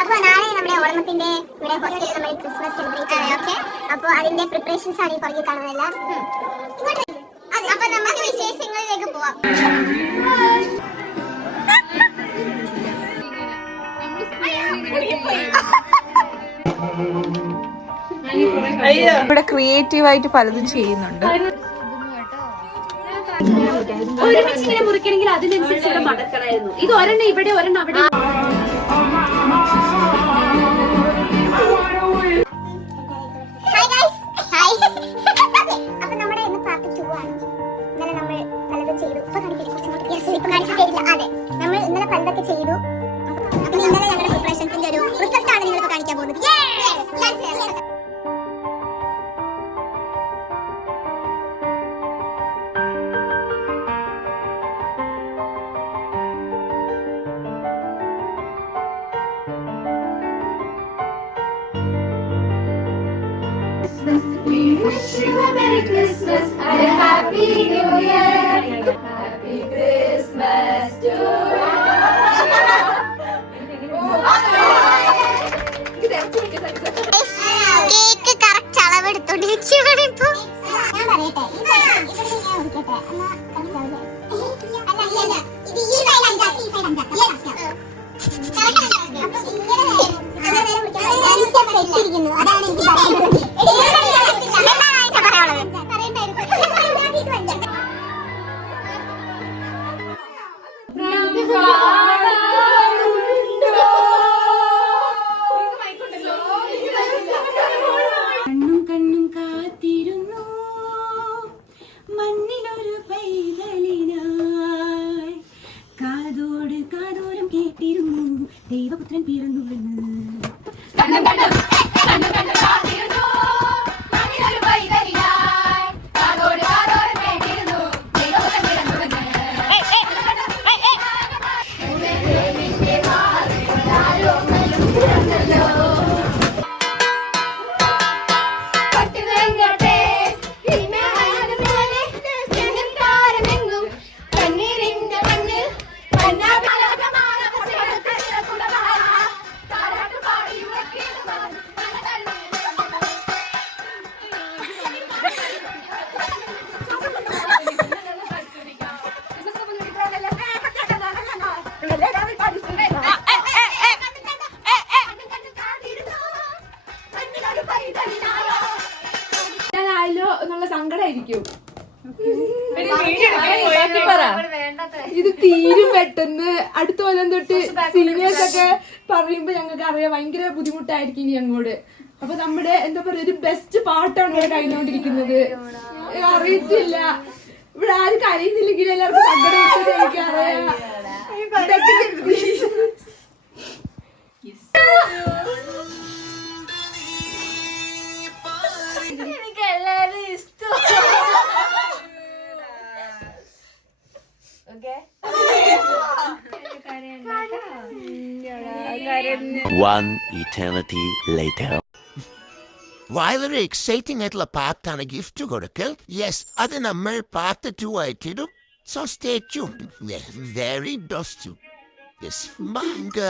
അപ്പൊ നാളെ നമ്മുടെ ഓണത്തിന്റെ ഇവിടെ ഹോസ്റ്റലിൽ നമ്മൾ ക്രിസ്മസ് സെലിബ്രേറ്റ് ചെയ്യാം. ഓക്കെ, അപ്പൊ അതിന്റെ പ്രിപ്പറേഷൻസ് ആണ് ഈ പുറകെ കാണുന്നതെല്ലാം. അപ്പൊ നമുക്ക് വിശേഷങ്ങളിലേക്ക് പോവാം. ഇവിടെ ക്രിയേറ്റീവ് ആയിട്ട് പലതും ചെയ്യുന്നുണ്ട്. ഒരുമിച്ച് ഇങ്ങനെ മുറിക്കണമെങ്കിൽ അതിനനുസരിച്ച് ഇവിടെ മടക്കണമായിരുന്നു. ഇത് ഒരെണ്ണം ഇവിടെ ഒരെണ്ണം അവിടെ. അപ്പൊ നമ്മുടെ ഇന്ന് പാർട്ട് 2 ആണ്. ഇന്നലെ നമ്മൾ പലതും ചെയ്തു. അതെ, നമ്മൾ ഇന്നലെ പലതൊക്കെ ചെയ്തു. അപ്പൊ ഇന്നലെ ഞങ്ങളുടെ പ്രിപ്പറേഷൻസിന്റെ ഒരു റിസൾട്ട് ആണ് നിങ്ങൾക്ക് കാണിക്കാൻ പോകുന്നത്. We wish you a Merry Christmas and a Happy New Year. Happy Christmas to you. Cake correct അളവെടുത്തോണ്ടിരിക്കുകയാണ് ഇപ്പൊ. ഞാൻ പറയട്ടെ, അതാണ് എനിക്ക് പറയുന്നത്. കണ്ണും കണ്ണും കാത്തിരുന്നു മണ്ണിലൊരു പൈതലിനായി, കാതോട് കാതോരം കേട്ടിരുന്നു ദൈവപുത്രൻ പിറന്നുവെന്ന്. എന്നുള്ള സങ്കടമായിരിക്കും. ഇത് തീരും പെട്ടെന്ന്. അടുത്ത കൊല്ലം തൊട്ട് സീനിയേഴ്സ് ഒക്കെ പറയുമ്പോ ഞങ്ങൾക്ക് അറിയാം ഭയങ്കര ബുദ്ധിമുട്ടായിരിക്കും ഇനി അങ്ങോട്ട്. അപ്പൊ നമ്മുടെ എന്താ പറയാ ഒരു ബെസ്റ്റ് പാട്ടാണ് ഇവിടെ കഴിഞ്ഞുകൊണ്ടിരിക്കുന്നത്. അറിയത്തില്ല, ഇവിടെ ആരും കരയുന്നില്ലെങ്കിൽ എല്ലാവർക്കും സങ്കടം എനിക്കറിയാം. എനിക്ക് എല്ലാരും ഇഷ്ടം. One eternity later. വളരെ എക്സൈറ്റിംഗ് ആയിട്ടുള്ള പാർട്ടാണ് ഗിഫ്റ്റ് കൊടുക്കൽ. യെസ്, അത് നമ്മൾ പാർട്ട് 2 ആയിട്ടിടും. So stay tuned. വെരി ഡോസ്റ്റു. യെസ്, ഭയങ്കര